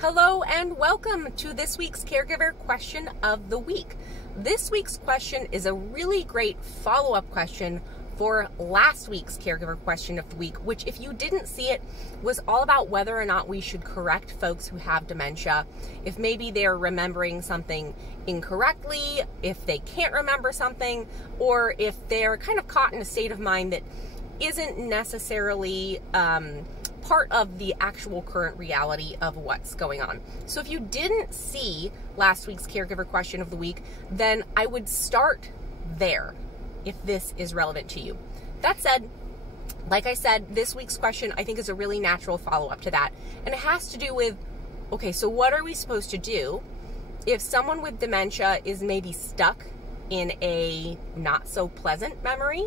Hello and welcome to this week's Caregiver Question of the Week. This week's question is a really great follow-up question for last week's Caregiver Question of the Week, which, if you didn't see it, was all about whether or not we should correct folks who have dementia, if maybe they're remembering something incorrectly, if they can't remember something, or if they're kind of caught in a state of mind that isn't necessarily part of the actual current reality of what's going on. So if you didn't see last week's Caregiver Question of the Week, then I would start there if this is relevant to you. That said, like I said, this week's question I think is a really natural follow-up to that. And it has to do with, okay, so what are we supposed to do if someone with dementia is maybe stuck in a not so pleasant memory?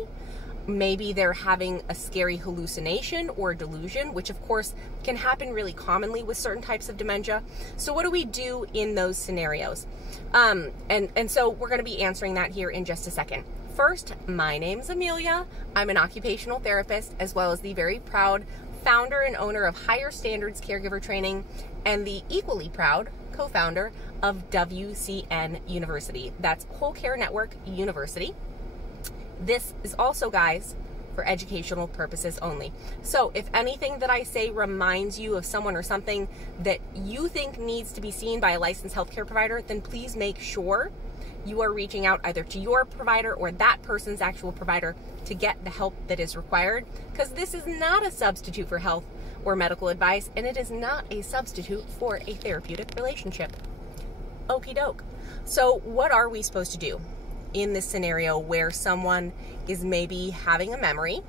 Maybe they're having a scary hallucination or delusion, which of course can happen really commonly with certain types of dementia. So what do we do in those scenarios? And so we're going to be answering that here in just a second. First, my name's Amelia. I'm an occupational therapist, as well as the very proud founder and owner of Higher Standards Caregiver Training and the equally proud co-founder of WCN University. That's Whole Care Network University. This is also, guys, for educational purposes only. So if anything that I say reminds you of someone or something that you think needs to be seen by a licensed healthcare provider, then please make sure you are reaching out either to your provider or that person's actual provider to get the help that is required, because this is not a substitute for health or medical advice, and it is not a substitute for a therapeutic relationship. Okie doke. So what are we supposed to do in this scenario where someone is maybe having a memory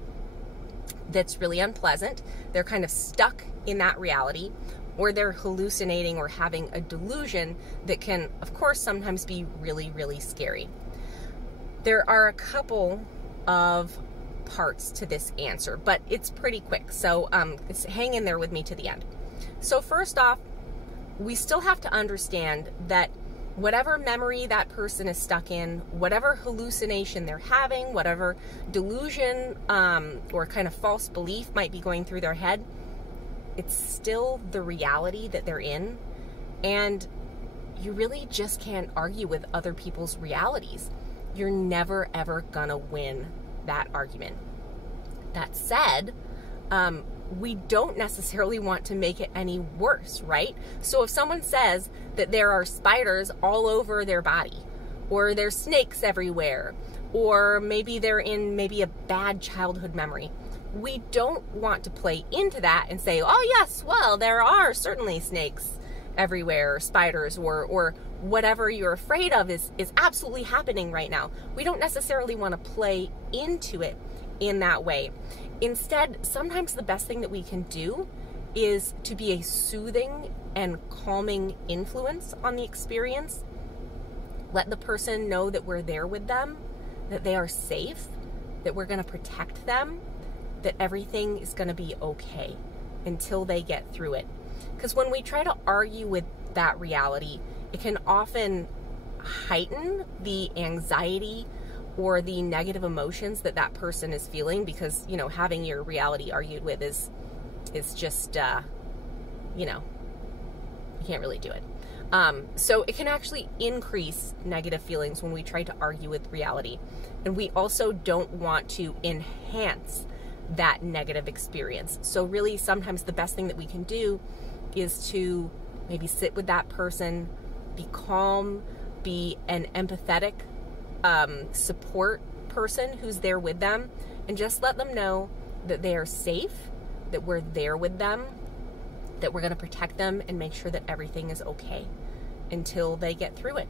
that's really unpleasant, they're kind of stuck in that reality, or they're hallucinating or having a delusion that can, of course, sometimes be really, really scary? There are a couple of parts to this answer, but it's pretty quick, so hang in there with me to the end. So first off, we still have to understand that whatever memory that person is stuck in, whatever hallucination they're having, whatever delusion or kind of false belief might be going through their head, it's still the reality that they're in. And you really just can't argue with other people's realities. You're never, ever gonna win that argument. That said, we don't necessarily want to make it any worse, right? So if someone says that there are spiders all over their body, or there's snakes everywhere, or maybe they're in maybe a bad childhood memory, we don't want to play into that and say, oh yes, well, there are certainly snakes everywhere, or spiders, or whatever you're afraid of is absolutely happening right now. We don't necessarily want to play into it in that way. Instead, sometimes the best thing that we can do is to be a soothing and calming influence on the experience. Let the person know that we're there with them, that they are safe, that we're going to protect them, that everything is going to be okay until they get through it. Because when we try to argue with that reality, it can often heighten the anxiety or the negative emotions that that person is feeling, because, you know, having your reality argued with is just, you know, you can't really do it. So it can actually increase negative feelings when we try to argue with reality. And we also don't want to enhance that negative experience. So really, sometimes the best thing that we can do is to maybe sit with that person, be calm, be an empathetic support person who's there with them, and just let them know that they are safe, that we're there with them, that we're going to protect them and make sure that everything is okay until they get through it.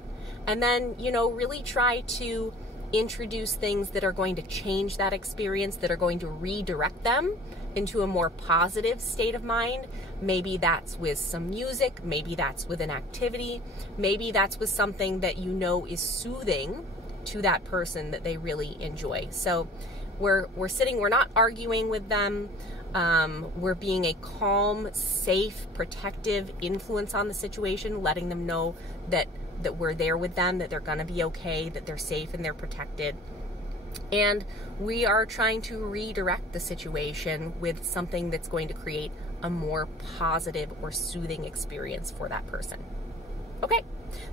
And then, you know, really try to introduce things that are going to change that experience, that are going to redirect them into a more positive state of mind. Maybe that's with some music, maybe that's with an activity, maybe that's with something that you know is soothing to that person that they really enjoy. So we're not arguing with them. We're being a calm, safe, protective influence on the situation, letting them know that we're there with them, that they're gonna be okay, that they're safe and they're protected. And we are trying to redirect the situation with something that's going to create a more positive or soothing experience for that person. Okay,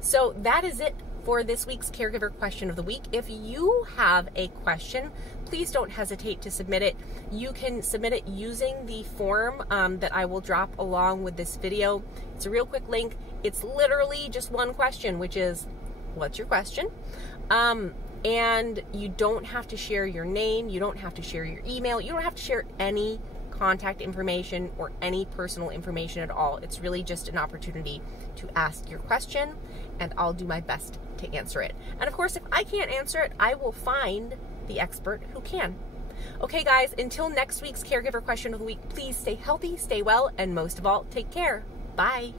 so that is it for this week's Caregiver Question of the Week. If you have a question, please don't hesitate to submit it. You can submit it using the form that I will drop along with this video. It's a real quick link. It's literally just one question, which is, what's your question? And you don't have to share your name. You don't have to share your email. You don't have to share any contact information or any personal information at all. It's really just an opportunity to ask your question, and I'll do my best to answer it. And of course, if I can't answer it, I will find the expert who can. Okay, guys, until next week's Caregiver Question of the Week, please stay healthy, stay well, and most of all, take care. Bye.